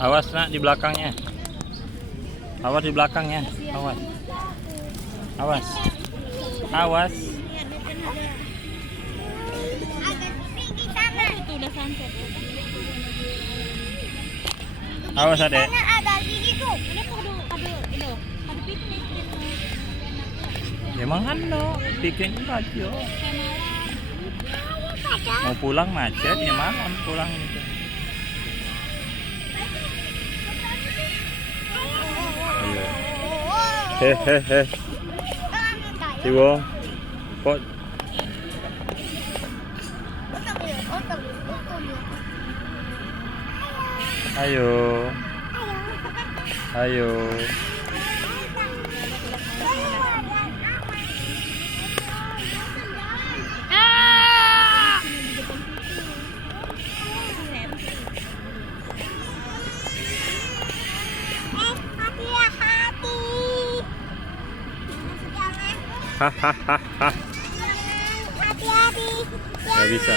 Awas nak di belakangnya. Awas di belakangnya. Awas. Awas. Awas. Itu udah sunset. Awas adek. Ada gigi tuh. Ini ada piknik gitu. Emang ano, bikin aja. Mau pulang macet ya malam pulang itu. Ayo. Hehehe. Iwo. Kok ayo. Ayo. Hahaha. Hati-hati. Gak bisa.